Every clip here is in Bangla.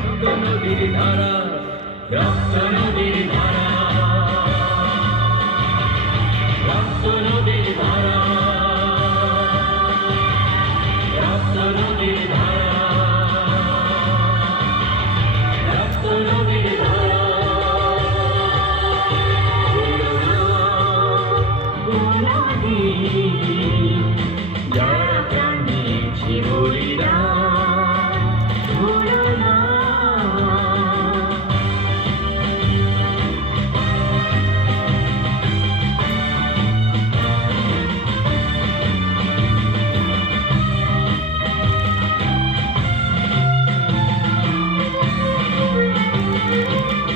রক্ত নদীর ধারা, রক্ত নদীর ধারা, রক্ত নদীর ধারা, রক্ত নদীর ধারা, রক্ত নদীর ধারা। নদী যারা প্রাণ দিয়েছি বলিদান, ভুলো না।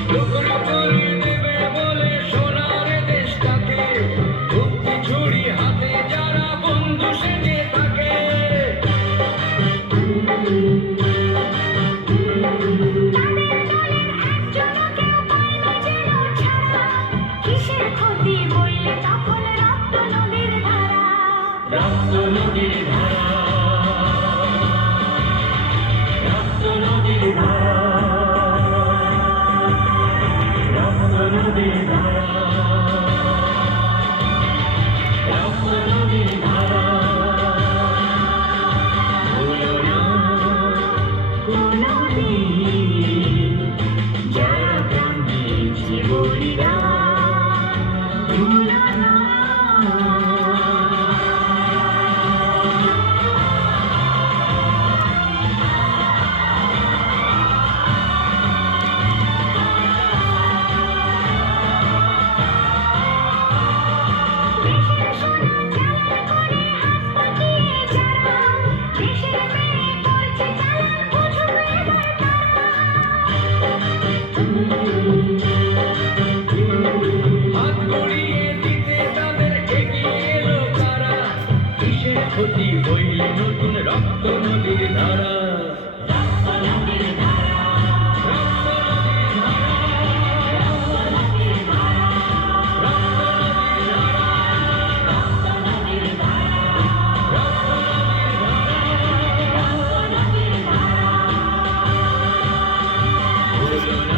টুকরো করে দেবে বলে সোনার দেশটাকে, মুক্তি ছুরি হাতে যারা বন্ধু সেজে থাকে। কিসের ক্ষতি হইলে তখন রক্ত নদীর ধারা, রক্ত নদীর ধারা, রক্ত নদীর ধারা, রক্ত নদীর ধারা, রক্ত নদীর ধারা। ভুলো না কোনদিন যারা প্রাণ দিয়েছি বলিদান, ভুলো না। দেশের সোনা চালান করে হাত পাকিয়ে যারা, দেশের মেয়ে করছে চালান, বুঝবে এবার তারা। হাত গড়িয়ে দিতে তাদের এগিয়ে এলো কারা, কিসের ক্ষতি হইলে নতুন রক্ত নদীর ধারা, রক্ত নদীর ধারা, রক্ত নদীর ধারা, রক্ত নদীর ধারা, রক্ত নদীর ধারা, রক্ত নদীর ধারা, রক্ত নদীর ধারা, রক্ত নদীর ধারা। ভুলো না